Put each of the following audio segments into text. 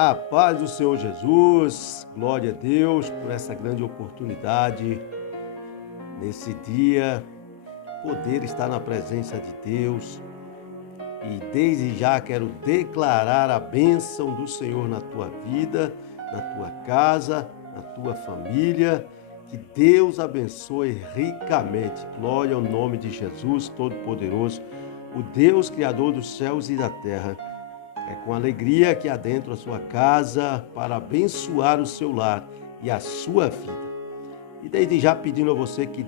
A paz do Senhor Jesus, glória a Deus por essa grande oportunidade, nesse dia, poder estar na presença de Deus. E desde já quero declarar a bênção do Senhor na tua vida, na tua casa, na tua família. Que Deus abençoe ricamente. Glória ao nome de Jesus Todo-Poderoso, o Deus Criador dos céus e da terra. É com alegria que adentro a sua casa para abençoar o seu lar e a sua vida. E desde já pedindo a você que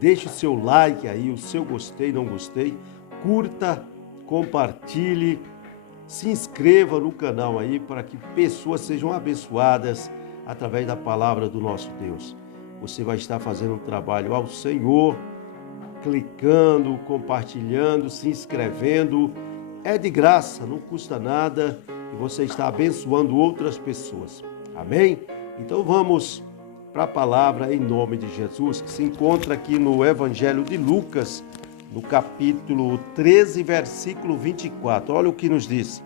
deixe o seu like aí, o seu gostei, não gostei, curta, compartilhe, se inscreva no canal aí para que pessoas sejam abençoadas através da palavra do nosso Deus. Você vai estar fazendo um trabalho ao Senhor, clicando, compartilhando, se inscrevendo. É de graça, não custa nada e você está abençoando outras pessoas. Amém? Então vamos para a palavra em nome de Jesus, que se encontra aqui no Evangelho de Lucas, no capítulo 13, versículo 24. Olha o que nos diz.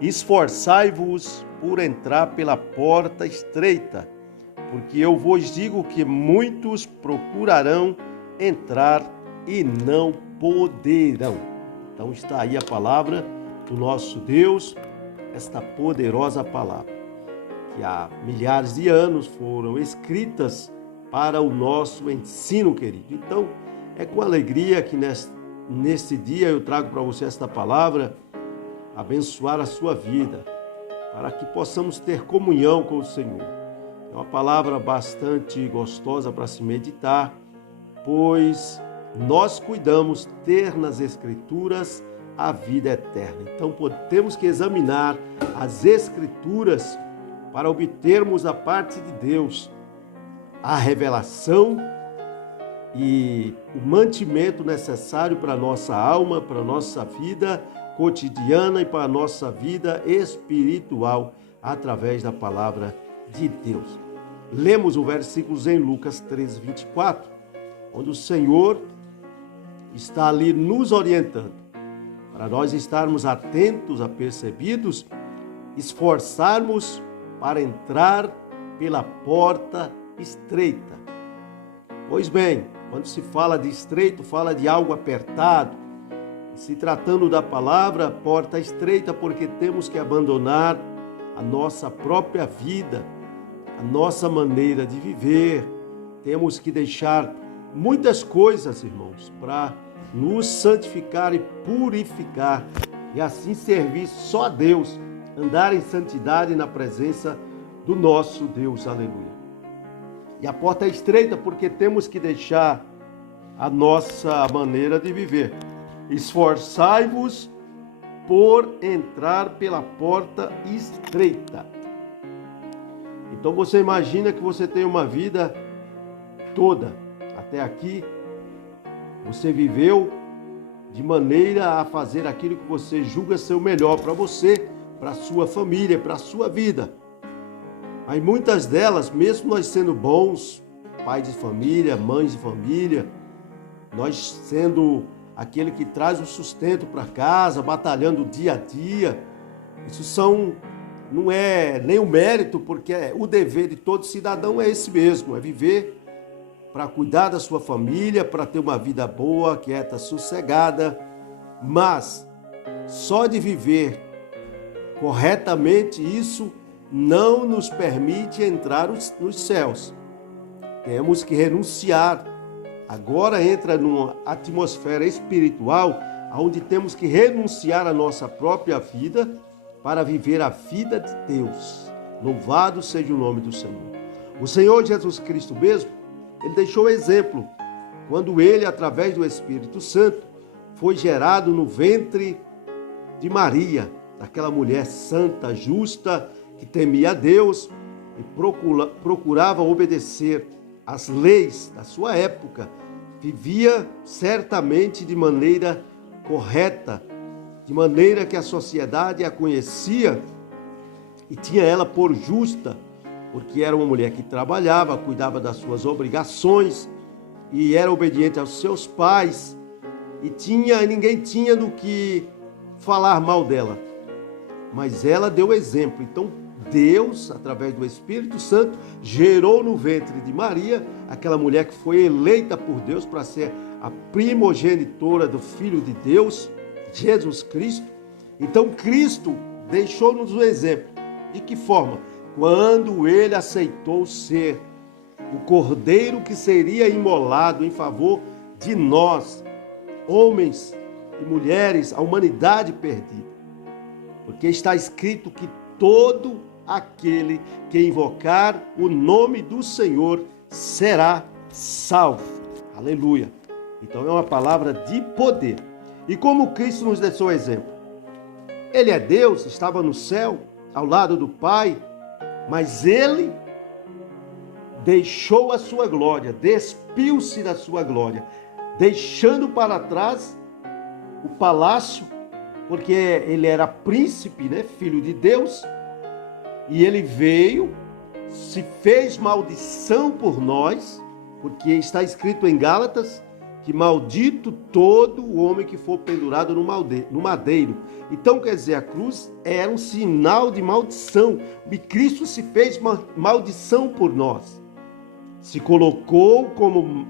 Esforçai-vos por entrar pela porta estreita, porque eu vos digo que muitos procurarão entrar e não poderão. Então está aí a palavra do nosso Deus, esta poderosa palavra, que há milhares de anos foram escritas para o nosso ensino, querido. Então, é com alegria que neste dia eu trago para você esta palavra, abençoar a sua vida, para que possamos ter comunhão com o Senhor. É uma palavra bastante gostosa para se meditar, pois nós cuidamos ter nas Escrituras a vida eterna. Então, temos que examinar as Escrituras para obtermos da parte de Deus a revelação e o mantimento necessário para a nossa alma, para a nossa vida cotidiana e para a nossa vida espiritual através da palavra de Deus. Lemos o versículo em Lucas 13, 24, onde o Senhor está ali nos orientando, para nós estarmos atentos, apercebidos, esforçarmos para entrar pela porta estreita. Pois bem, quando se fala de estreito, fala de algo apertado. Se tratando da palavra porta estreita, porque temos que abandonar a nossa própria vida, a nossa maneira de viver. Temos que deixar muitas coisas, irmãos, para nos santificar e purificar e assim servir só a Deus, andar em santidade na presença do nosso Deus, aleluia. E a porta é estreita porque temos que deixar a nossa maneira de viver. Esforçai-vos por entrar pela porta estreita. Então você imagina que você tem uma vida toda, até aqui, você viveu de maneira a fazer aquilo que você julga ser o melhor para você, para a sua família, para a sua vida. Mas muitas delas, mesmo nós sendo bons, pais de família, mães de família, nós sendo aquele que traz o sustento para casa, batalhando dia a dia, isso não é nem o mérito, porque o dever de todo cidadão é esse mesmo, é viver para cuidar da sua família, para ter uma vida boa, quieta, sossegada, mas só de viver corretamente isso não nos permite entrar nos céus. Temos que renunciar. Agora entra numa atmosfera espiritual, onde temos que renunciar à nossa própria vida para viver a vida de Deus. Louvado seja o nome do Senhor. O Senhor Jesus Cristo mesmo, ele deixou exemplo quando ele, através do Espírito Santo, foi gerado no ventre de Maria, daquela mulher santa, justa, que temia a Deus e procurava obedecer às leis da sua época. Vivia certamente de maneira correta, de maneira que a sociedade a conhecia e tinha ela por justa, porque era uma mulher que trabalhava, cuidava das suas obrigações e era obediente aos seus pais e ninguém tinha do que falar mal dela. mas ela deu exemplo. Então, Deus, através do Espírito Santo, gerou no ventre de Maria, aquela mulher que foi eleita por Deus para ser a primogenitora do Filho de Deus, Jesus Cristo. Então, Cristo deixou-nos o exemplo. De que forma? Quando ele aceitou ser o cordeiro que seria imolado em favor de nós, homens e mulheres, a humanidade perdida. Porque está escrito que todo aquele que invocar o nome do Senhor será salvo. Aleluia. Então é uma palavra de poder. E como Cristo nos deixou exemplo? Ele é Deus, estava no céu, ao lado do Pai, mas ele deixou a sua glória, despiu-se da sua glória, deixando para trás o palácio, porque ele era príncipe, né, filho de Deus, e ele veio, se fez maldição por nós, porque está escrito em Gálatas que maldito todo o homem que for pendurado no madeiro. Então, quer dizer, a cruz era um sinal de maldição, e Cristo se fez maldição por nós. Se colocou como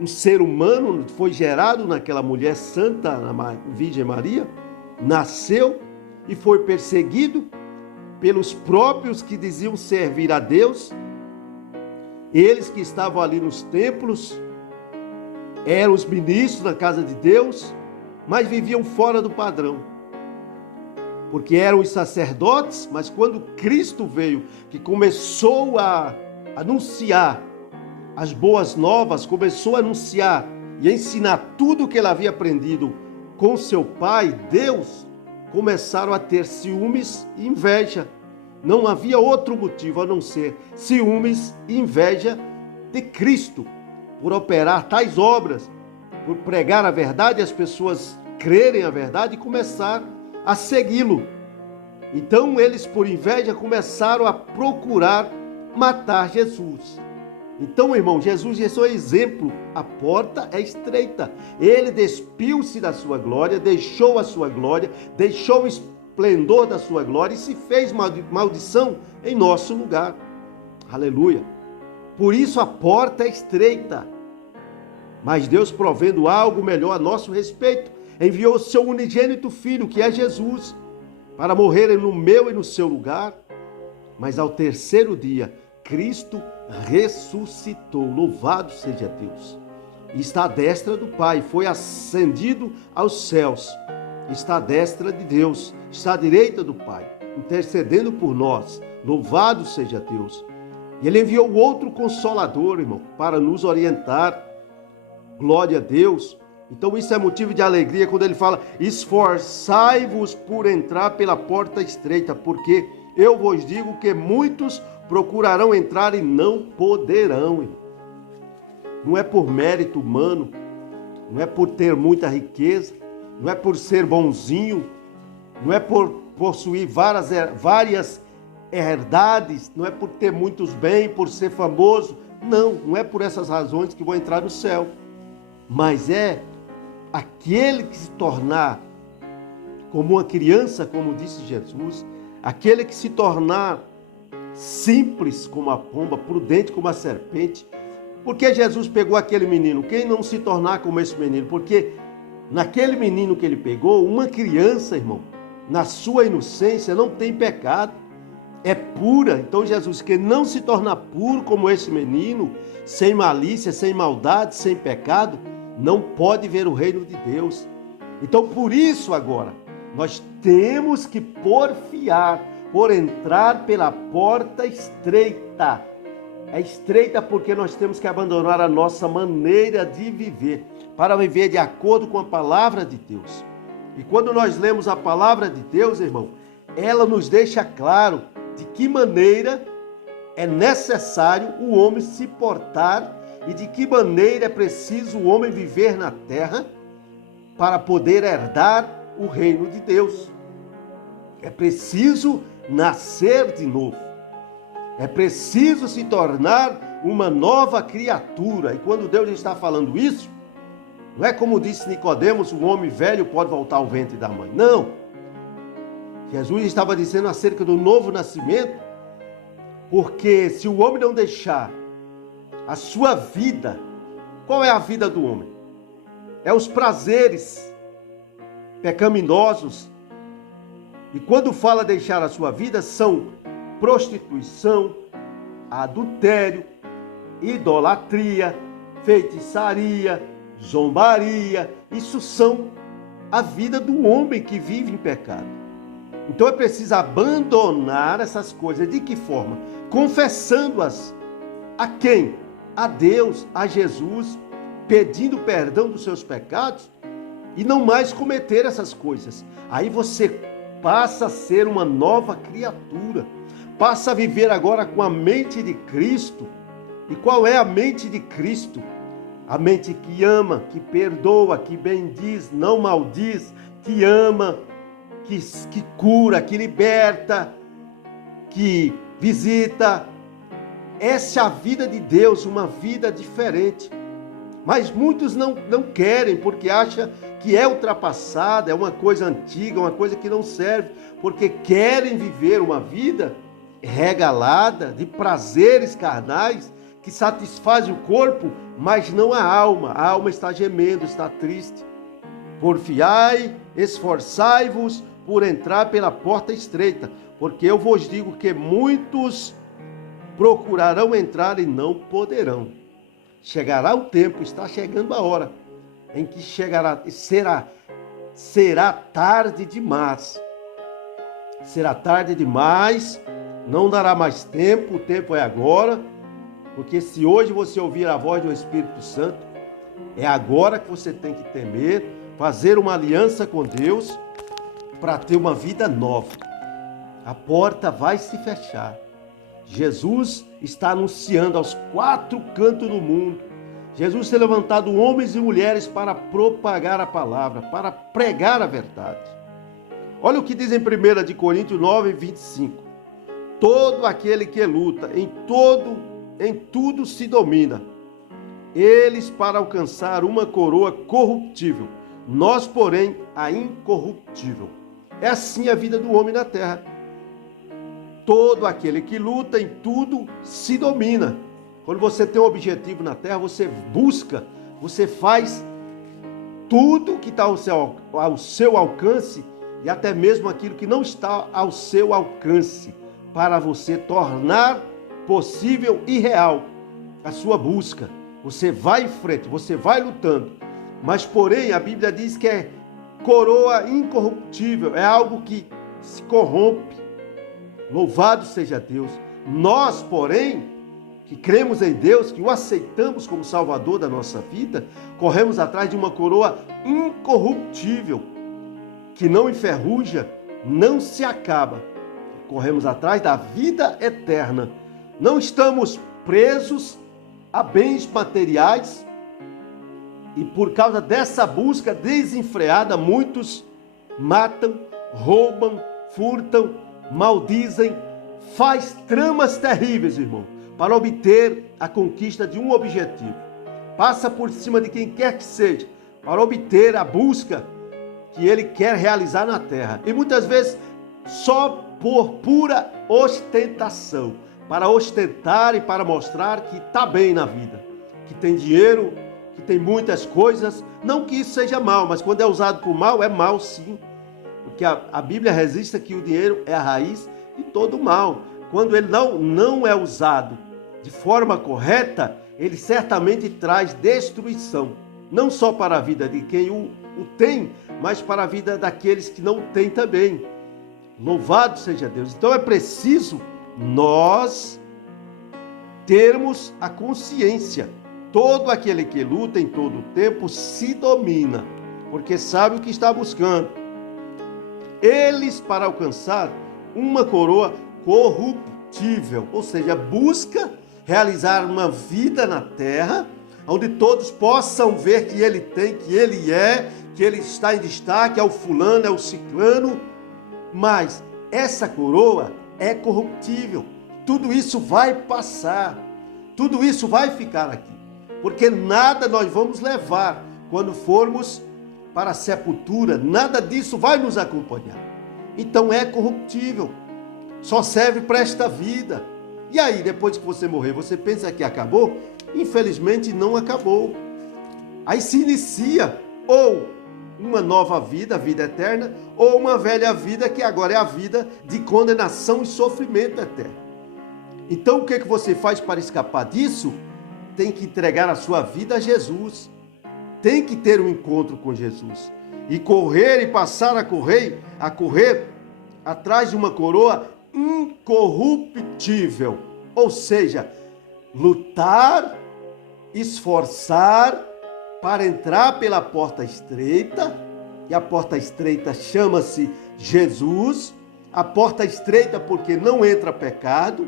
um ser humano, foi gerado naquela mulher santa, na Virgem Maria, nasceu e foi perseguido pelos próprios que diziam servir a Deus. Eles que estavam ali nos templos, eram os ministros da casa de Deus, mas viviam fora do padrão. Porque eram os sacerdotes, mas quando Cristo veio, que começou a anunciar as boas novas, começou a anunciar e ensinar tudo o que ele havia aprendido com seu Pai, Deus, começaram a ter ciúmes e inveja. Não havia outro motivo a não ser ciúmes e inveja de Cristo, por operar tais obras, por pregar a verdade, as pessoas crerem a verdade e começar a segui-lo. Então eles, por inveja, começaram a procurar matar Jesus. Então, irmão, Jesus é seu exemplo. A porta é estreita. Ele despiu-se da sua glória, deixou a sua glória, deixou o esplendor da sua glória e se fez maldição em nosso lugar. Aleluia. Por isso a porta é estreita. Mas Deus, provendo algo melhor a nosso respeito, enviou o seu unigênito Filho, que é Jesus, para morrer no meu e no seu lugar. Mas ao terceiro dia, Cristo ressuscitou. Louvado seja Deus. Está à destra do Pai, foi ascendido aos céus. Está à destra de Deus, está à direita do Pai, intercedendo por nós. Louvado seja Deus. E Ele enviou outro Consolador, irmão, para nos orientar. Glória a Deus. Então isso é motivo de alegria quando ele fala: esforçai-vos por entrar pela porta estreita, porque eu vos digo que muitos procurarão entrar e não poderão. Irmão. Não é por mérito humano, não é por ter muita riqueza, não é por ser bonzinho, não é por possuir várias herdades, não é por ter muitos bens, por ser famoso. Não é por essas razões que vão entrar no céu. Mas é aquele que se tornar como uma criança, como disse Jesus, aquele que se tornar simples como a pomba, prudente como a serpente. Porque Jesus pegou aquele menino? Quem não se tornar como esse menino? Porque naquele menino que ele pegou, uma criança, irmão, na sua inocência, não tem pecado, é pura. Então Jesus, que não se torna puro como esse menino, sem malícia, sem maldade, sem pecado, não pode ver o reino de Deus. Então por isso agora, nós temos que porfiar, por entrar pela porta estreita. É estreita porque nós temos que abandonar a nossa maneira de viver, para viver de acordo com a palavra de Deus. E quando nós lemos a palavra de Deus, irmão, ela nos deixa claro de que maneira é necessário o homem se portar e de que maneira é preciso o homem viver na terra para poder herdar o reino de Deus. É preciso nascer de novo. É preciso se tornar uma nova criatura. E quando Deus está falando isso, não é como disse Nicodemos, o homem velho pode voltar ao ventre da mãe. Não. Jesus estava dizendo acerca do novo nascimento, porque se o homem não deixar a sua vida, qual é a vida do homem? É os prazeres pecaminosos. E quando fala deixar a sua vida, são prostituição, adultério, idolatria, feitiçaria, zombaria. Isso são a vida do homem que vive em pecado. Então é preciso abandonar essas coisas. De que forma? Confessando-as. A quem? A Deus, a Jesus, pedindo perdão dos seus pecados e não mais cometer essas coisas. Aí você passa a ser uma nova criatura, passa a viver agora com a mente de Cristo. E qual é a mente de Cristo? A mente que ama, que perdoa, que bendiz, não maldiz, que ama, que cura, que liberta, que visita. Essa é a vida de Deus, uma vida diferente. Mas muitos não querem, porque acham que é ultrapassada, é uma coisa antiga, uma coisa que não serve, porque querem viver uma vida regalada de prazeres carnais que satisfazem o corpo, mas não a alma. A alma está gemendo, está triste. Porfiai, esforçai-vos por entrar pela porta estreita, porque eu vos digo que muitos procurarão entrar e não poderão. Chegará o tempo, está chegando a hora, em que será tarde demais. Será tarde demais, não dará mais tempo, o tempo é agora, porque se hoje você ouvir a voz do Espírito Santo, é agora que você tem que temer, fazer uma aliança com Deus, para ter uma vida nova. A porta vai se fechar. Jesus está anunciando aos 4 cantos do mundo. Jesus tem levantado homens e mulheres para propagar a palavra, para pregar a verdade. Olha o que diz em 1 Coríntios 9, 25. Todo aquele que luta, em tudo se domina. Eles para alcançar uma coroa corruptível, nós, porém, a incorruptível. É assim a vida do homem na terra. Todo aquele que luta em tudo se domina. Quando você tem um objetivo na terra, você busca, você faz tudo que está ao seu alcance e até mesmo aquilo que não está ao seu alcance, para você tornar possível e real a sua busca. Você vai em frente, você vai lutando, mas porém a Bíblia diz que é coroa incorruptível, é algo que se corrompe. Louvado seja Deus. Nós, porém, que cremos em Deus, que o aceitamos como Salvador da nossa vida, corremos atrás de uma coroa incorruptível, que não enferruja, não se acaba. Corremos atrás da vida eterna. Não estamos presos a bens materiais e por causa dessa busca desenfreada, muitos matam, roubam, furtam, maldizem, faz tramas terríveis, irmão, para obter a conquista de um objetivo. Passa por cima de quem quer que seja, para obter a busca que ele quer realizar na terra. E muitas vezes só por pura ostentação, para ostentar e para mostrar que está bem na vida, que tem dinheiro, que tem muitas coisas. Não que isso seja mal, mas quando é usado por mal, é mal sim. Porque a Bíblia registra que o dinheiro é a raiz de todo mal. Quando ele não é usado de forma correta, ele certamente traz destruição. Não só para a vida de quem o tem, mas para a vida daqueles que não têm também. Louvado seja Deus. Então é preciso nós termos a consciência. Todo aquele que luta em todo o tempo se domina, porque sabe o que está buscando. Eles para alcançar uma coroa corruptível, ou seja, busca realizar uma vida na terra, onde todos possam ver que ele tem, que ele está em destaque, é o fulano, é o ciclano, mas essa coroa é corruptível. Tudo isso vai passar, tudo isso vai ficar aqui, porque nada nós vamos levar quando formos para a sepultura, nada disso vai nos acompanhar. Então é corruptível. Só serve para esta vida. E aí, depois que você morrer, você pensa que acabou? Infelizmente não acabou. Aí se inicia ou uma nova vida, a vida eterna, ou uma velha vida que agora é a vida de condenação e sofrimento eterno. Então o que você faz para escapar disso? Tem que entregar a sua vida a Jesus. Tem que ter um encontro com Jesus. E correr e passar a correr atrás de uma coroa incorruptível. Ou seja, lutar, esforçar para entrar pela porta estreita, e a porta estreita chama-se Jesus. A porta estreita porque não entra pecado,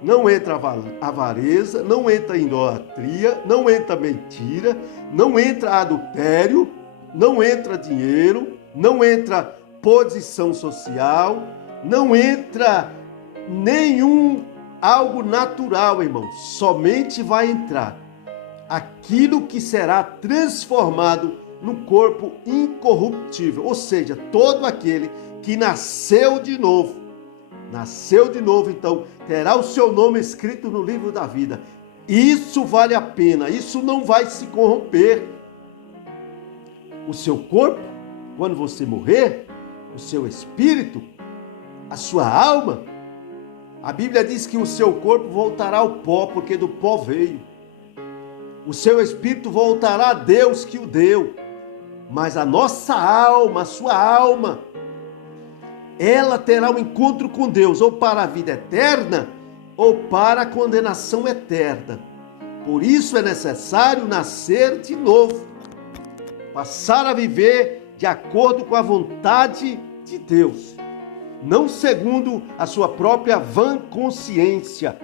não entra avareza, não entra idolatria, não entra mentira, não entra adultério, não entra dinheiro, não entra posição social, não entra algo natural, irmão. Somente vai entrar aquilo que será transformado no corpo incorruptível, ou seja, todo aquele que nasceu de novo, então terá o seu nome escrito no livro da vida. Isso vale a pena, isso não vai se corromper. O seu corpo, quando você morrer, o seu espírito, a sua alma, a Bíblia diz que o seu corpo voltará ao pó, porque do pó veio. O seu espírito voltará a Deus que o deu. Mas a nossa alma, a sua alma, ela terá um encontro com Deus, ou para a vida eterna, ou para a condenação eterna. Por isso é necessário nascer de novo, passar a viver de acordo com a vontade de Deus, não segundo a sua própria vã consciência,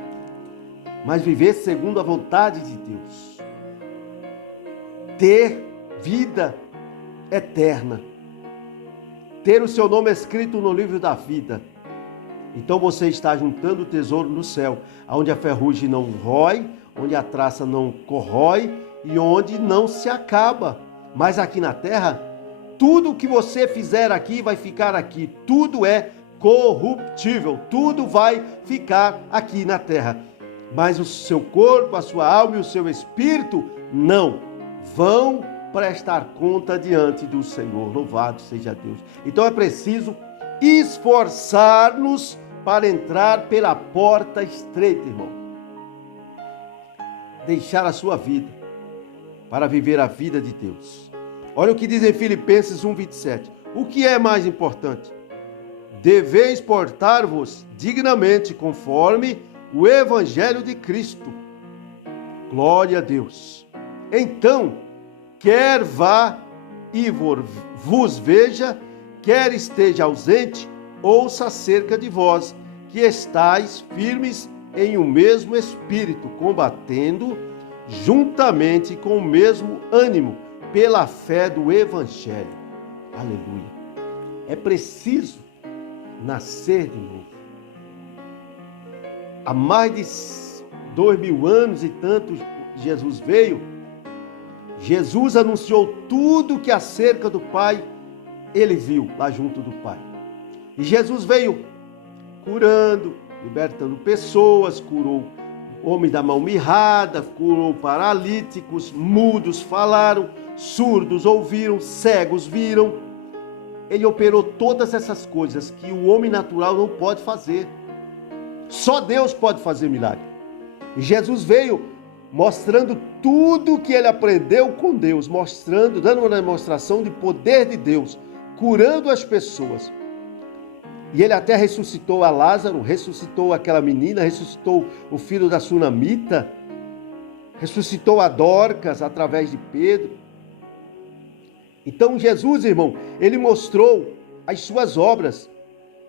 mas viver segundo a vontade de Deus. Ter vida eterna. Ter o seu nome escrito no livro da vida. Então você está juntando o tesouro no céu, onde a ferrugem não rói, onde a traça não corrói e onde não se acaba. Mas aqui na terra, tudo que você fizer aqui vai ficar aqui. Tudo é corruptível, tudo vai ficar aqui na terra. Mas o seu corpo, a sua alma e o seu espírito não vão prestar conta diante do Senhor. Louvado seja Deus. Então é preciso esforçar-nos para entrar pela porta estreita, irmão. Deixar a sua vida para viver a vida de Deus. Olha o que diz em Filipenses 1:27. O que é mais importante? Deveis portar-vos dignamente conforme o Evangelho de Cristo. Glória a Deus. Então, quer vá e vos veja, quer esteja ausente, ouça acerca de vós, que estáis firmes em um mesmo espírito, combatendo juntamente com o mesmo ânimo, pela fé do Evangelho. Aleluia. É preciso nascer de novo. Há mais de 2000 anos e tantos Jesus veio. Jesus anunciou tudo que acerca do Pai ele viu lá junto do Pai. E Jesus veio curando, libertando pessoas, curou homens da mão mirrada, curou paralíticos, mudos falaram, surdos ouviram, cegos viram. Ele operou todas essas coisas que o homem natural não pode fazer. Só Deus pode fazer milagre. E Jesus veio mostrando tudo que ele aprendeu com Deus, dando uma demonstração de poder de Deus, curando as pessoas. E ele até ressuscitou a Lázaro, ressuscitou aquela menina, ressuscitou o filho da sunamita, ressuscitou a Dorcas através de Pedro. Então Jesus, irmão, ele mostrou as suas obras,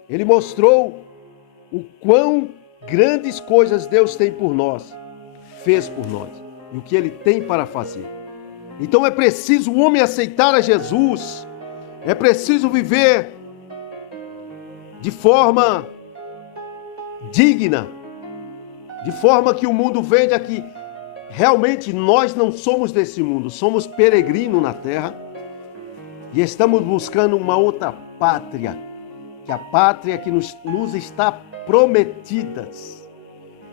ele mostrou o quão grandes coisas Deus tem por nós, fez por nós, e o que ele tem para fazer. Então é preciso o homem aceitar a Jesus, é preciso viver de forma digna, de forma que o mundo veja que realmente nós não somos desse mundo, somos peregrinos na terra e estamos buscando uma outra pátria, que a pátria que nos está prometida.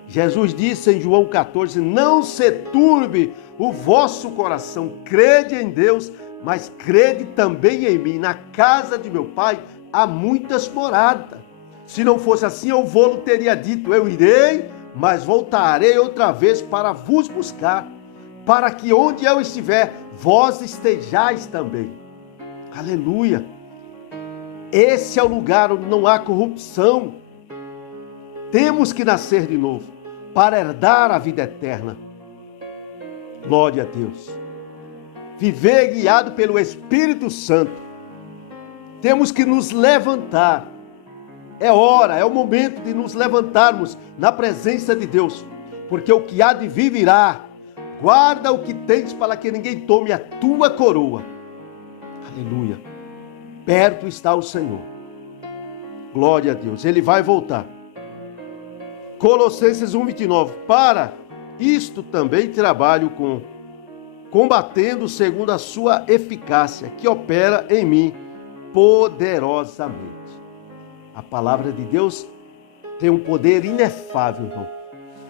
Jesus disse em João 14, não se turbe o vosso coração, crede em Deus, mas crede também em mim. Na casa de meu Pai há muitas moradas. Se não fosse assim, eu vou-lo teria dito, eu irei, mas voltarei outra vez para vos buscar, para que onde eu estiver, vós estejais também. Aleluia! Esse é o lugar onde não há corrupção. Temos que nascer de novo para herdar a vida eterna. Glória a Deus. Viver guiado pelo Espírito Santo. Temos que nos levantar. É hora, é o momento de nos levantarmos na presença de Deus, porque o que há de vir virá. Guarda o que tens para que ninguém tome a tua coroa. Aleluia. Perto está o Senhor. Glória a Deus. Ele vai voltar. Colossenses 1:29. Para isto também trabalho combatendo segundo a sua eficácia, que opera em mim poderosamente. A palavra de Deus tem um poder inefável, irmão.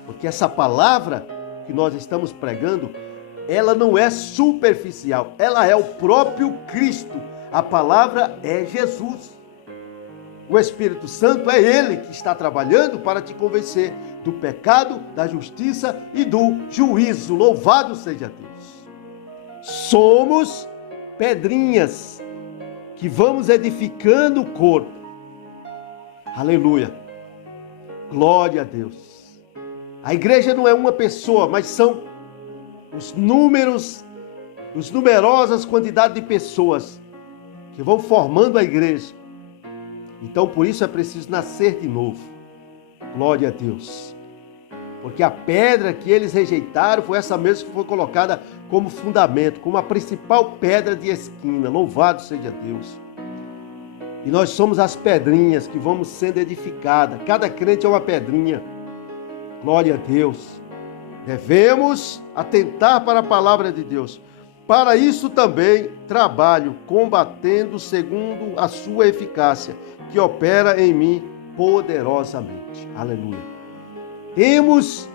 Porque essa palavra que nós estamos pregando, ela não é superficial, ela é o próprio Cristo. A palavra é Jesus. O Espírito Santo é Ele que está trabalhando para te convencer do pecado, da justiça e do juízo. Louvado seja Deus. Somos pedrinhas que vamos edificando o corpo. Aleluia. Glória a Deus. A igreja não é uma pessoa, mas são numerosas quantidades de pessoas que vão formando a igreja. Então, por isso é preciso nascer de novo. Glória a Deus. Porque a pedra que eles rejeitaram foi essa mesma que foi colocada como fundamento, como a principal pedra de esquina. Louvado seja Deus. E nós somos as pedrinhas que vamos sendo edificadas. Cada crente é uma pedrinha. Glória a Deus. Devemos atentar para a palavra de Deus. Para isso também trabalho, combatendo segundo a sua eficácia, que opera em mim poderosamente. Aleluia. Temos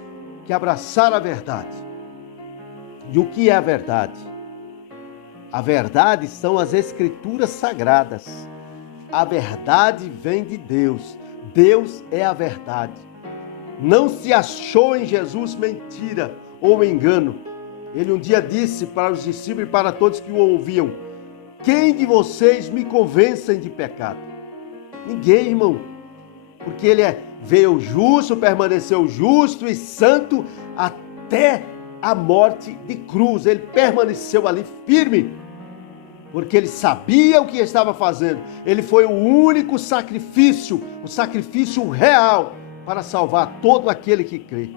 que abraçar a verdade. E o que é a verdade? A verdade são as escrituras sagradas. A verdade vem de Deus. Deus é a verdade. Não se achou em Jesus mentira ou engano. Ele um dia disse para os discípulos e para todos que o ouviam: quem de vocês me convencem de pecado? Ninguém, irmão. Porque ele veio justo, permaneceu justo e santo até a morte de cruz. Ele permaneceu ali firme, porque ele sabia o que estava fazendo. Ele foi o único sacrifício, o sacrifício real para salvar todo aquele que crê.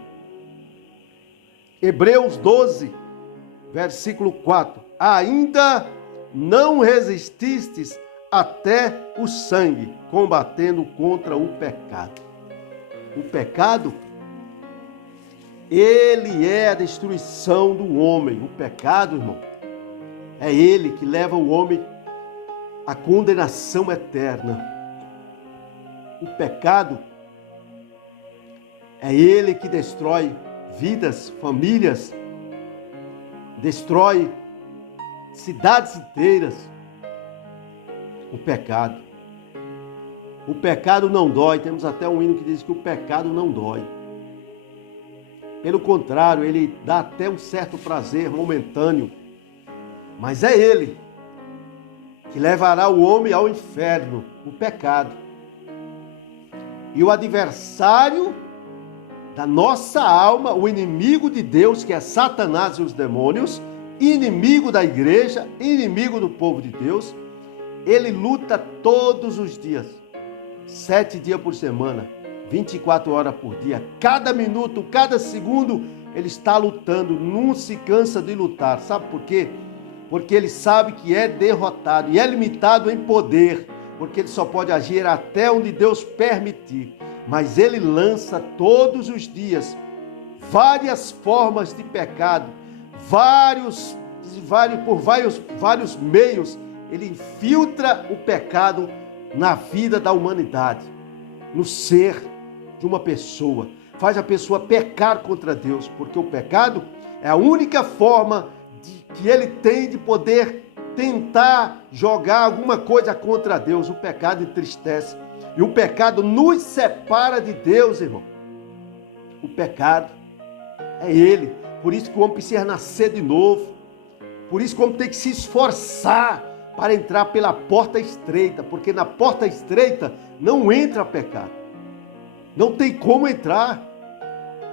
Hebreus 12, versículo 4. Ainda não resististes até o sangue, combatendo contra o pecado. O pecado, ele é a destruição do homem. O pecado, irmão, é ele que leva o homem à condenação eterna. O pecado é ele que destrói vidas, famílias, destrói cidades inteiras. O pecado. O pecado não dói. Temos até um hino que diz que o pecado não dói. Pelo contrário, ele dá até um certo prazer momentâneo. Mas é ele que levará o homem ao inferno, o pecado. E o adversário da nossa alma, o inimigo de Deus, que é Satanás e os demônios, inimigo da igreja, inimigo do povo de Deus, ele luta todos os dias, 7 dias por semana, 24 horas por dia, cada minuto, cada segundo, ele está lutando, não se cansa de lutar. Sabe por quê? Porque ele sabe que é derrotado e é limitado em poder, porque ele só pode agir até onde Deus permitir. Mas ele lança todos os dias várias formas de pecado, por vários meios, ele infiltra o pecado na vida da humanidade, no ser de uma pessoa. Faz a pessoa pecar contra Deus, porque o pecado é a única forma que ele tem de poder tentar jogar alguma coisa contra Deus. O pecado entristece. E o pecado nos separa de Deus, irmão. O pecado é ele. Por isso que o homem precisa nascer de novo. Por isso que o homem tem que se esforçar para entrar pela porta estreita. Porque na porta estreita não entra pecado. Não tem como entrar.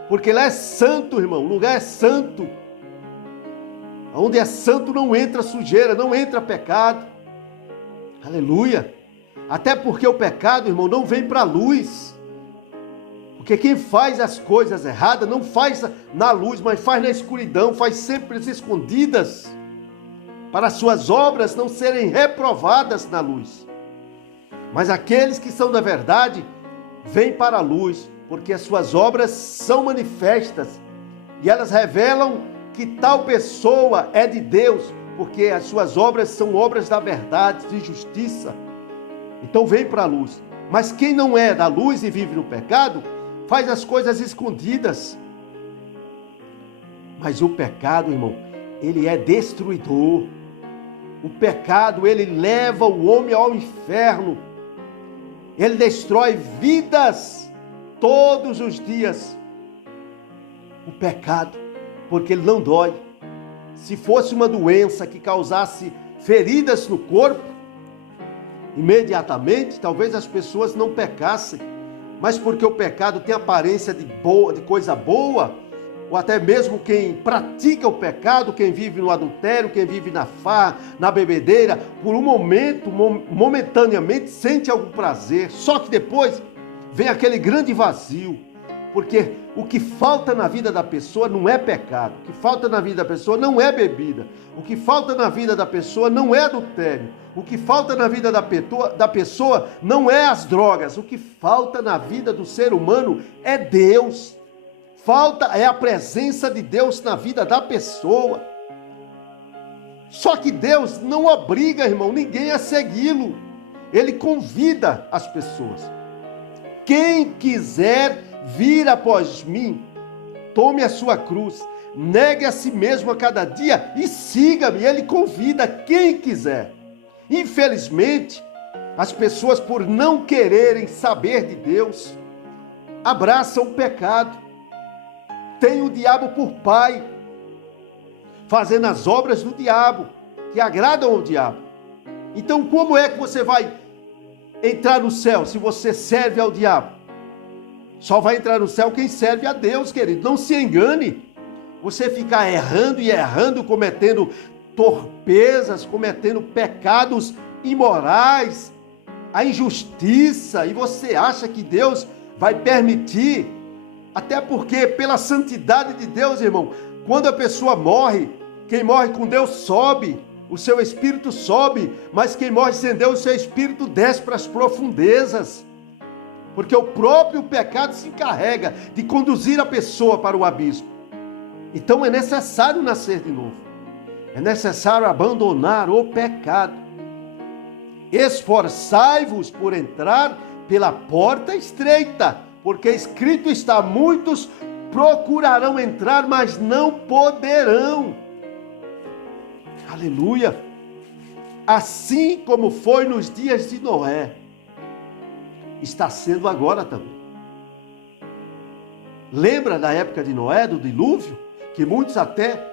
Porque lá é santo, irmão. O lugar é santo. Onde é santo não entra sujeira, não entra pecado. Aleluia. Até porque o pecado, irmão, não vem para a luz. Porque quem faz as coisas erradas não faz na luz, mas faz na escuridão, faz sempre as escondidas, para as suas obras não serem reprovadas na luz. Mas aqueles que são da verdade, vêm para a luz, porque as suas obras são manifestas, e elas revelam que tal pessoa é de Deus, porque as suas obras são obras da verdade, de justiça. Então vem para a luz. Mas quem não é da luz e vive no pecado, faz as coisas escondidas. Mas o pecado, irmão, ele é destruidor. O pecado, ele leva o homem ao inferno. Ele destrói vidas todos os dias. O pecado, porque ele não dói. Se fosse uma doença que causasse feridas no corpo, imediatamente, talvez as pessoas não pecassem. Mas porque o pecado tem aparência de coisa boa, ou até mesmo quem pratica o pecado, quem vive no adultério, quem vive na farra, na bebedeira, por um momento, momentaneamente, sente algum prazer. Só que depois vem aquele grande vazio. Porque o que falta na vida da pessoa não é pecado. O que falta na vida da pessoa não é bebida. O que falta na vida da pessoa não é adultério. O que falta na vida da pessoa não é as drogas. O que falta na vida do ser humano é Deus. Falta é a presença de Deus na vida da pessoa. Só que Deus não obriga, irmão, ninguém a segui-lo. Ele convida as pessoas. Quem quiser vir após mim, tome a sua cruz, negue a si mesmo a cada dia e siga-me. Ele convida quem quiser. Infelizmente, as pessoas, por não quererem saber de Deus, abraçam o pecado, têm o diabo por pai, fazendo as obras do diabo, que agradam ao diabo. Então, como é que você vai entrar no céu se você serve ao diabo? Só vai entrar no céu quem serve a Deus, querido. Não se engane. Você ficar errando e errando, cometendo torpezas, cometendo pecados imorais, a injustiça, e você acha que Deus vai permitir? Até porque, pela santidade de Deus, irmão, quando a pessoa morre, quem morre com Deus sobe, o seu espírito sobe, mas quem morre sem Deus, o seu espírito desce para as profundezas. Porque o próprio pecado se encarrega de conduzir a pessoa para o abismo. Então é necessário nascer de novo. É necessário abandonar o pecado. Esforçai-vos por entrar pela porta estreita, porque escrito está: muitos procurarão entrar, mas não poderão. Aleluia! Assim como foi nos dias de Noé, está sendo agora também. Lembra da época de Noé, do dilúvio? Que muitos até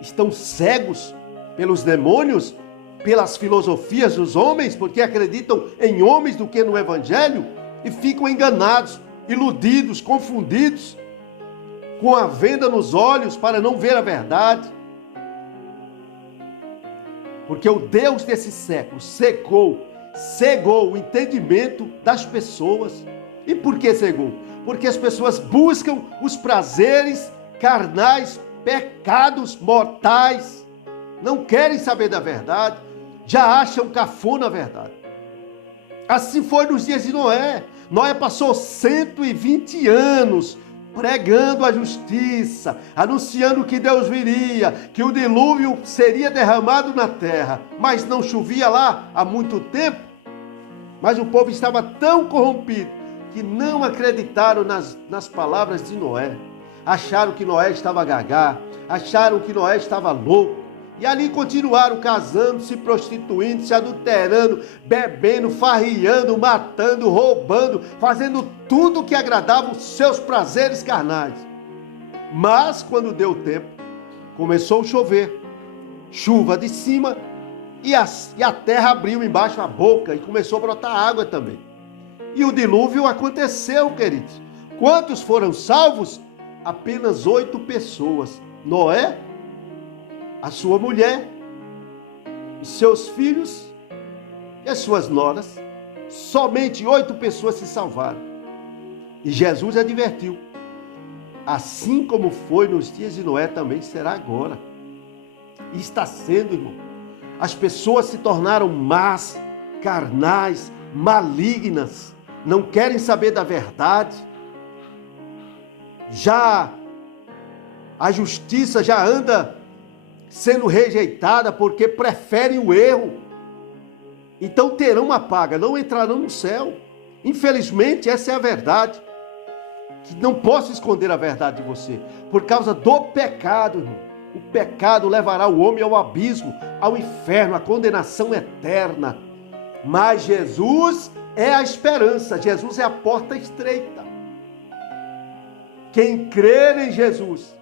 estão cegos pelos demônios, pelas filosofias dos homens, porque acreditam em homens do que no Evangelho, e ficam enganados, iludidos, confundidos, com a venda nos olhos para não ver a verdade. Porque o Deus desse século cegou o entendimento das pessoas. E por que cegou? Porque as pessoas buscam os prazeres carnais, pecados mortais, não querem saber da verdade, já acham cafona a verdade. Assim foi nos dias de Noé. Noé passou 120 anos pregando a justiça, anunciando que Deus viria, que o dilúvio seria derramado na terra, mas não chovia lá há muito tempo. Mas o povo estava tão corrompido que não acreditaram nas palavras de Noé. Acharam que Noé estava gagá, acharam que Noé estava louco. E ali continuaram casando, se prostituindo, se adulterando, bebendo, farriando, matando, roubando, fazendo tudo que agradava os seus prazeres carnais. Mas quando deu tempo, começou a chover, chuva de cima, e a terra abriu embaixo a boca e começou a brotar água também. E o dilúvio aconteceu, queridos. Quantos foram salvos? Apenas 8 pessoas. Noé, a sua mulher, os seus filhos e as suas noras. Somente 8 pessoas se salvaram. E Jesus advertiu: assim como foi nos dias de Noé, também será agora. E está sendo, irmão. As pessoas se tornaram más, carnais, malignas, não querem saber da verdade. Já a justiça já anda sendo rejeitada porque preferem o erro. Então terão uma paga, não entrarão no céu. Infelizmente, essa é a verdade. Que não posso esconder a verdade de você. Por causa do pecado, irmão. O pecado levará o homem ao abismo, ao inferno, à condenação eterna. Mas Jesus é a esperança. Jesus é a porta estreita. Quem crer em Jesus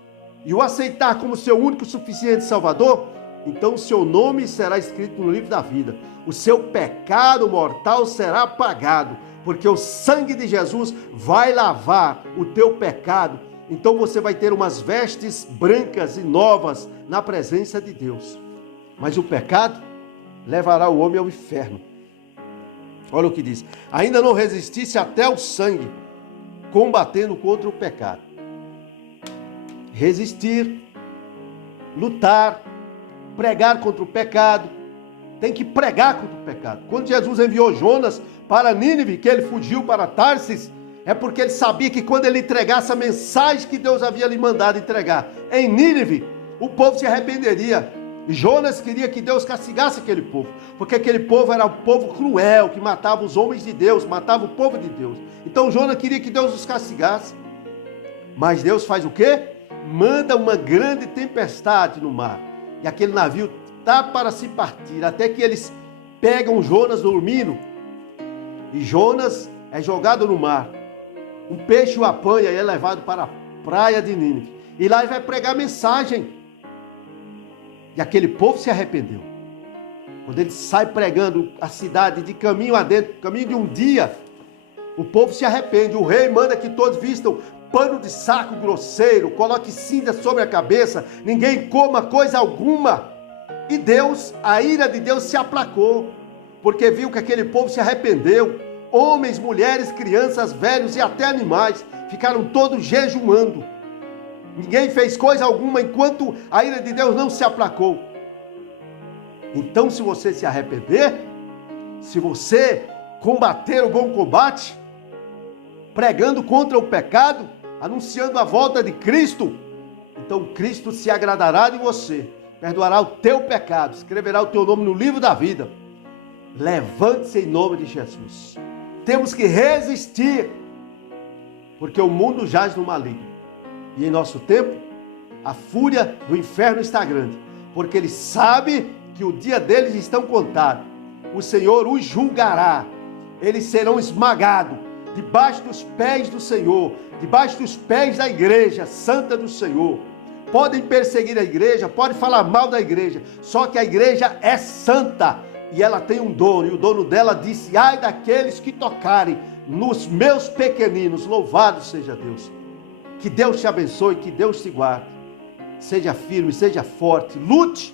e o aceitar como seu único e suficiente Salvador, então o seu nome será escrito no livro da vida. O seu pecado mortal será apagado, porque o sangue de Jesus vai lavar o teu pecado. Então você vai ter umas vestes brancas e novas na presença de Deus. Mas o pecado levará o homem ao inferno. Olha o que diz: ainda não resistisse até o sangue, combatendo contra o pecado. Resistir, lutar, pregar contra o pecado. Tem que pregar contra o pecado. Quando Jesus enviou Jonas para Nínive, que ele fugiu para Tarsis, é porque ele sabia que quando ele entregasse a mensagem que Deus havia lhe mandado entregar em Nínive, o povo se arrependeria. Jonas queria que Deus castigasse aquele povo, porque aquele povo era um povo cruel, que matava os homens de Deus, matava o povo de Deus. Então Jonas queria que Deus os castigasse. Mas Deus faz o quê? Manda uma grande tempestade no mar. E aquele navio está para se partir, até que eles pegam Jonas dormindo. E Jonas é jogado no mar. Um peixe o apanha e é levado para a praia de Nínive. E lá ele vai pregar mensagem. E aquele povo se arrependeu. Quando ele sai pregando a cidade de caminho adentro, caminho de um dia, o povo se arrepende. O rei manda que todos vistam pano de saco grosseiro, coloque cinza sobre a cabeça, ninguém coma coisa alguma. E Deus, a ira de Deus se aplacou, porque viu que aquele povo se arrependeu. Homens, mulheres, crianças, velhos e até animais ficaram todos jejuando. Ninguém fez coisa alguma enquanto a ira de Deus não se aplacou. Então, se você se arrepender, se você combater o bom combate, pregando contra o pecado, anunciando a volta de Cristo, então Cristo se agradará de você, perdoará o teu pecado, escreverá o teu nome no livro da vida. Levante-se em nome de Jesus. Temos que resistir, porque o mundo jaz no maligno. E em nosso tempo, a fúria do inferno está grande, porque ele sabe que o dia deles está contado. O Senhor os julgará, eles serão esmagados debaixo dos pés do Senhor, debaixo dos pés da igreja santa do Senhor. Podem perseguir a igreja, podem falar mal da igreja, só que a igreja é santa e ela tem um dono, e o dono dela disse: ai daqueles que tocarem nos meus pequeninos. Louvado seja Deus. Que Deus te abençoe, que Deus te guarde. Seja firme, seja forte, lute,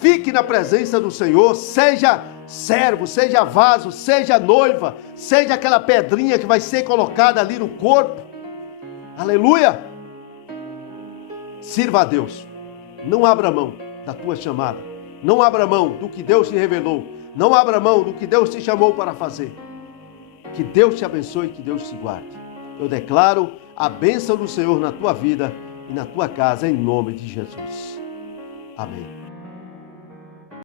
fique na presença do Senhor, seja servo, seja vaso, seja noiva, seja aquela pedrinha que vai ser colocada ali no corpo. Aleluia! Sirva a Deus. Não abra mão da tua chamada. Não abra mão do que Deus te revelou. Não abra mão do que Deus te chamou para fazer. Que Deus te abençoe, que Deus te guarde. Eu declaro a bênção do Senhor na tua vida e na tua casa, em nome de Jesus. Amém.